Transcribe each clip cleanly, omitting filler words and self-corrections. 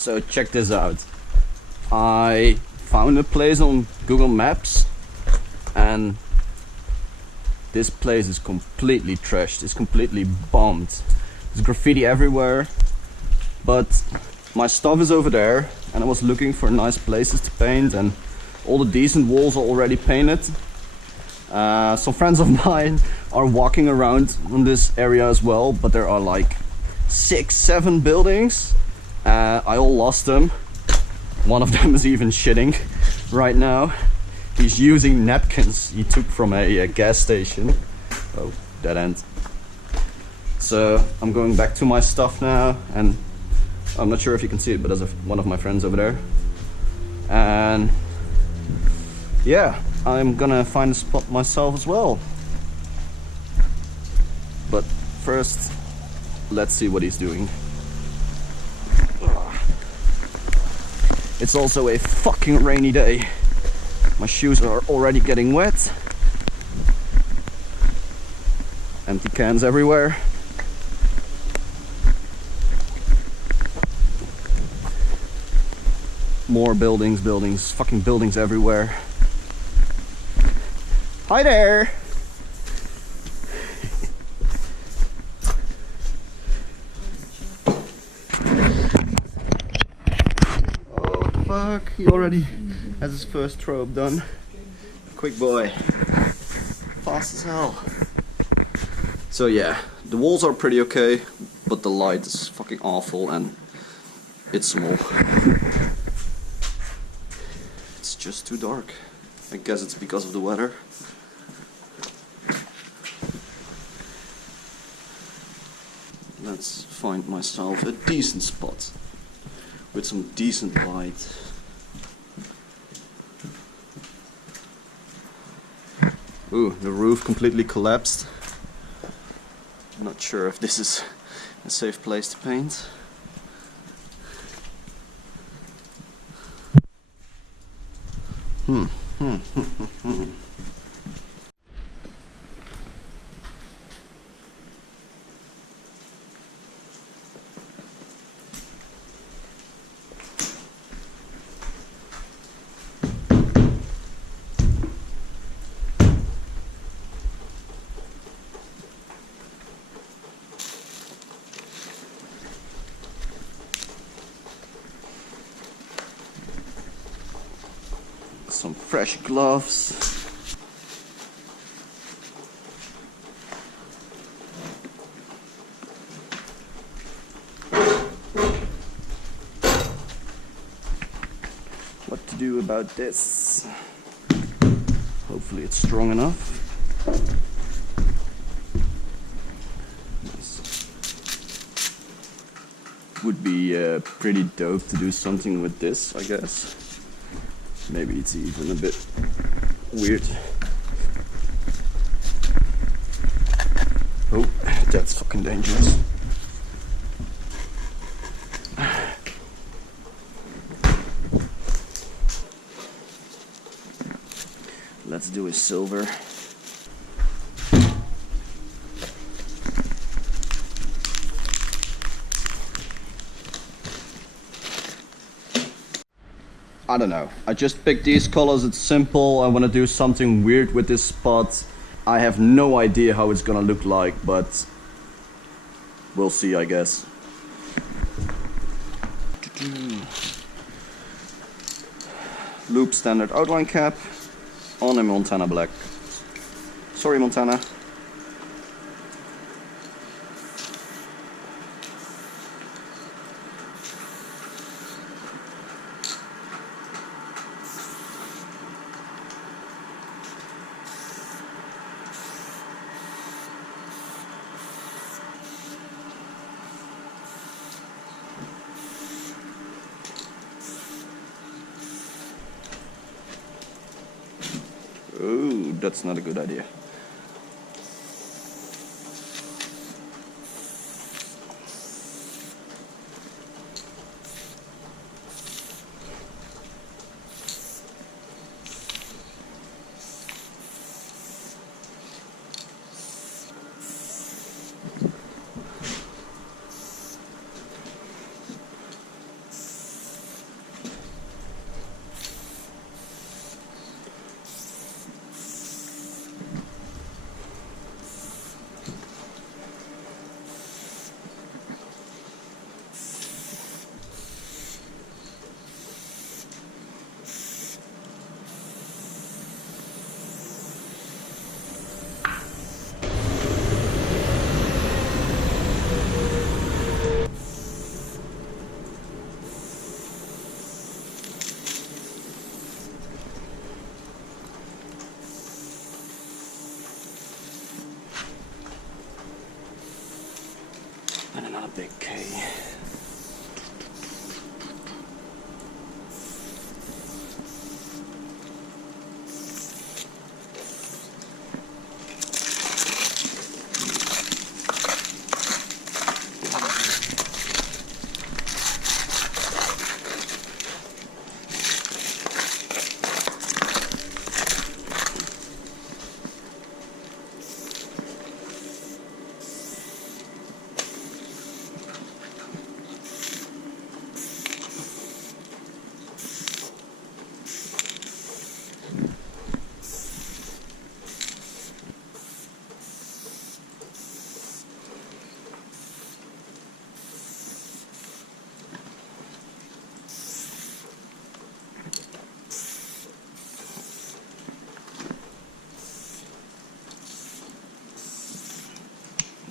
So check this out. I found a place on Google Maps and this place is completely trashed. It's completely bombed. There's graffiti everywhere, but my stuff is over there and I was looking for nice places to paint and all the decent walls are already painted. Some friends of mine are walking around in this area as well, but there are like 6-7 buildings. I all lost them. One of them is even shitting right now. He's using napkins he took from a gas station. Oh, dead end. So I'm going back to my stuff now, and I'm not sure if you can see it, but there's one of my friends over there. And yeah, I'm gonna find a spot myself as well. But first, let's see what he's doing. It's also a fucking rainy day. My shoes are already getting wet. Empty cans everywhere. More buildings, fucking buildings everywhere. Hi there! Fuck, he already has his first throw up done. Quick boy. Fast as hell. So yeah, the walls are pretty okay, but the light is fucking awful and it's small. It's just too dark. I guess it's because of the weather. Let's find myself a decent spot with some decent light. Ooh, the roof completely collapsed. Not sure if this is a safe place to paint. Some fresh gloves. What to do about this? Hopefully it's strong enough. Would be pretty dope to do something with this, I guess. Maybe it's even a bit weird. Oh, that's fucking dangerous. Let's do a silver. I don't know. I just picked these colors. It's simple. I want to do something weird with this spot. I have no idea how it's gonna look like, but we'll see, I guess. Loop standard outline cap on a Montana black. Sorry, Montana. Oh, that's not a good idea. And another big K.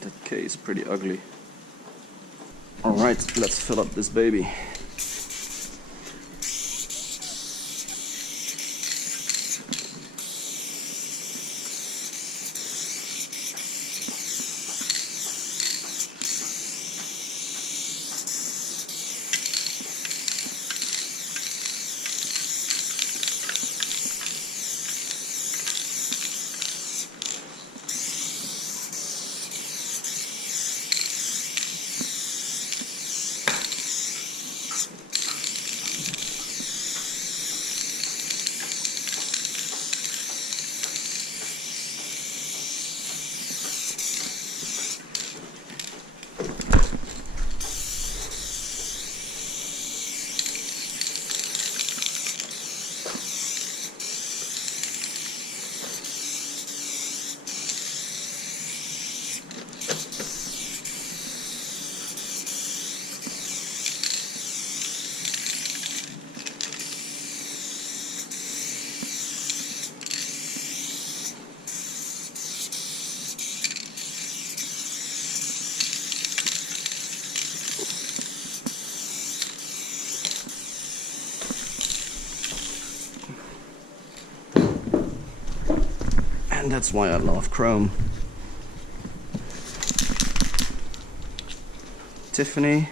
That K is pretty ugly. Alright, let's fill up this baby. And that's why I love chrome. Tiffany.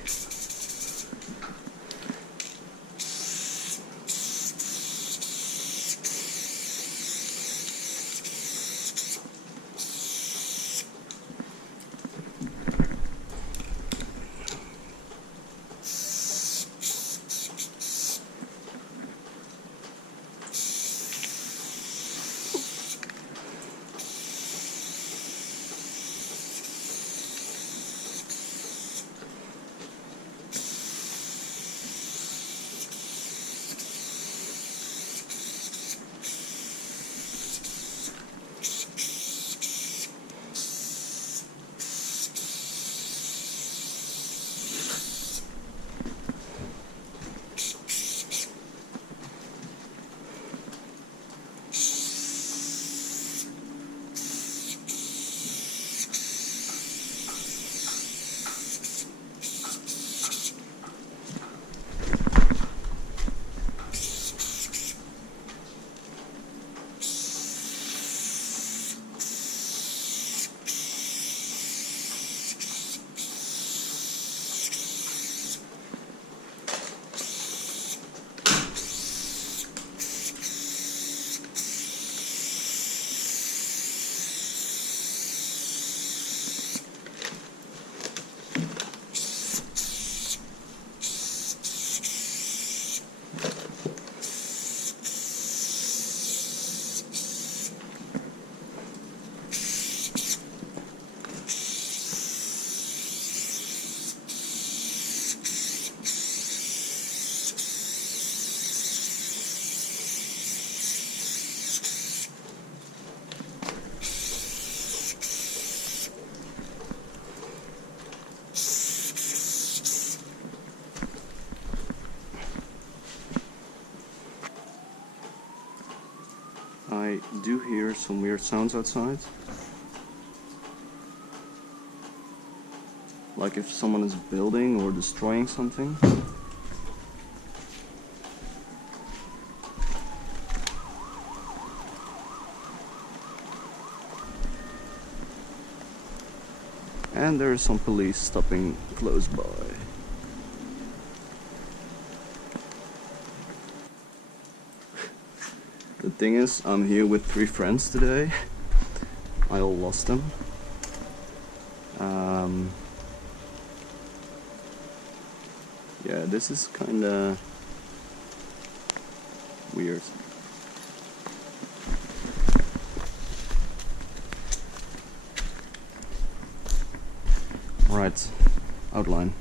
I do hear some weird sounds outside. Like if someone is building or destroying something. And there are some police stopping close by. The thing is, I'm here with 3 friends today. I all lost them. Yeah, this is kinda weird. Right, outline.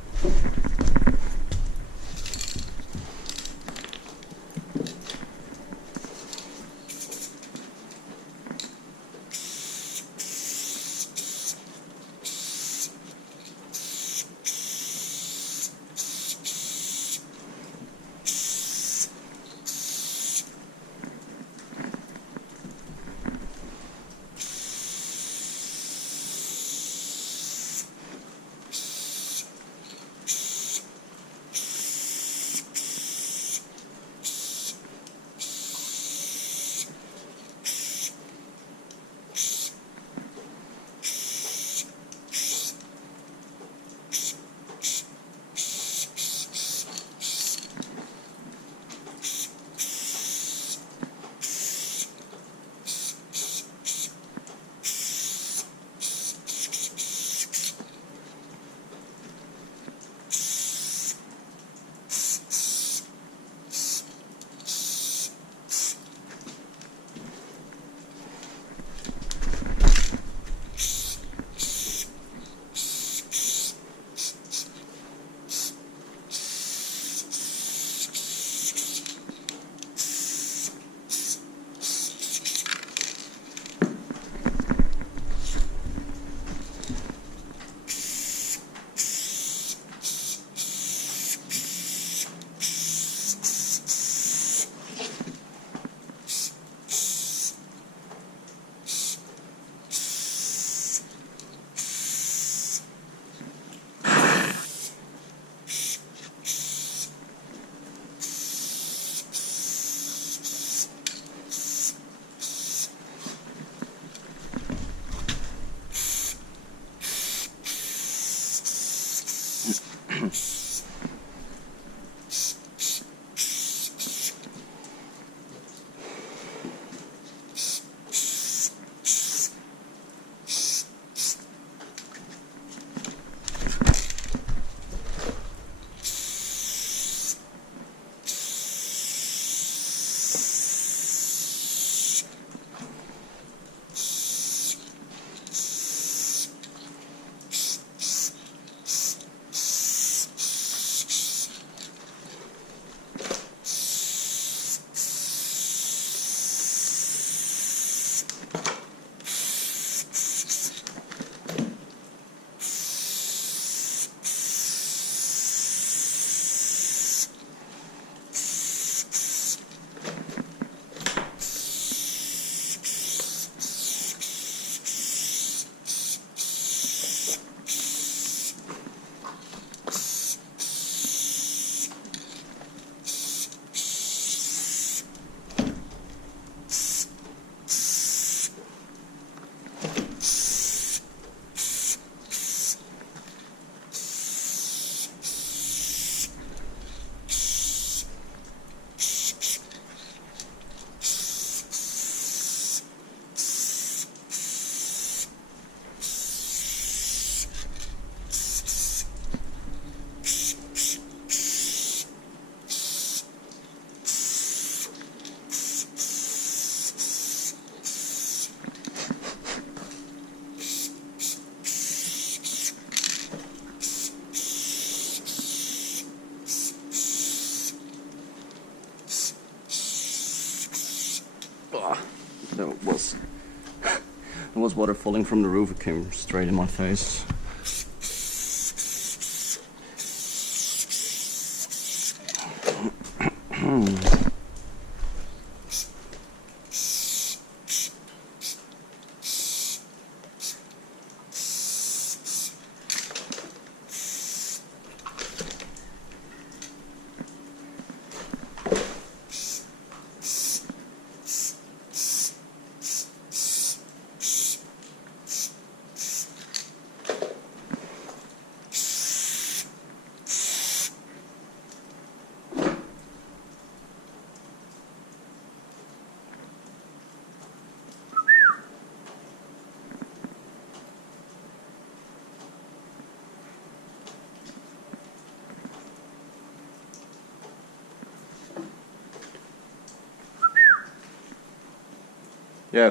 There was water falling from the roof. It came straight in my face. Yeah.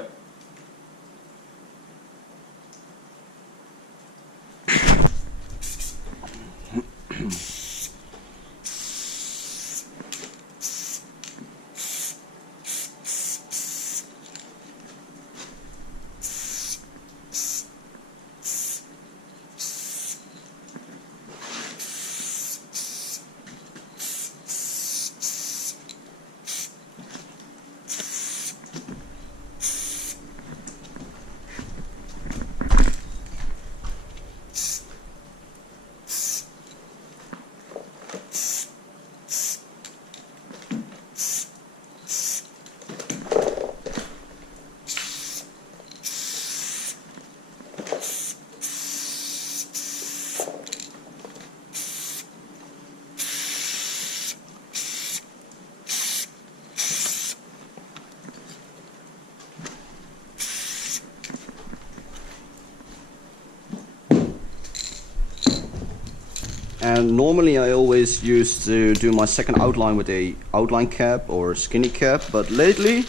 And normally I always used to do my second outline with a outline cap or skinny cap, but lately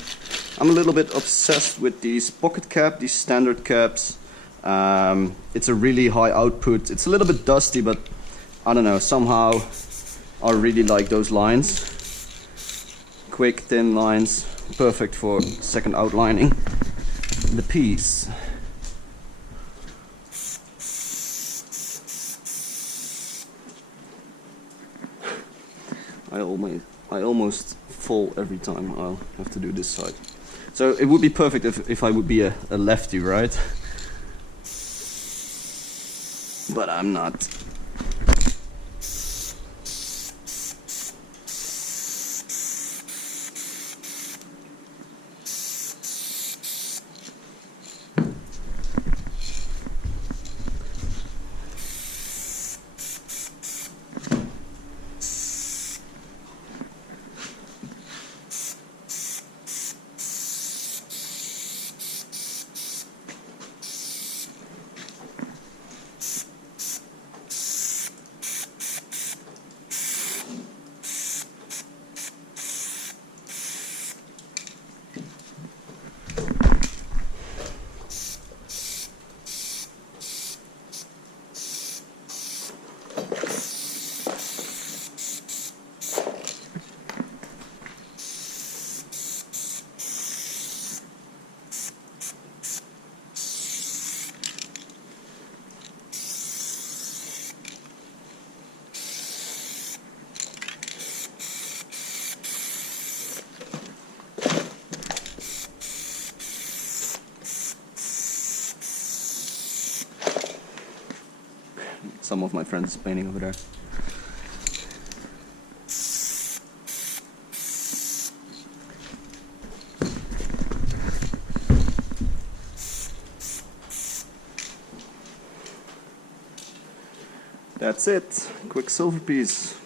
I'm a little bit obsessed with these pocket cap, these standard caps. It's a really high output. It's a little bit dusty, but I don't know, somehow I really like those lines. Quick, thin lines, perfect for second outlining the piece. I almost fall every time I'll have to do this side. So it would be perfect if I would be a lefty, right? But I'm not. Some of my friends painting over there. That's it. Quick silver piece.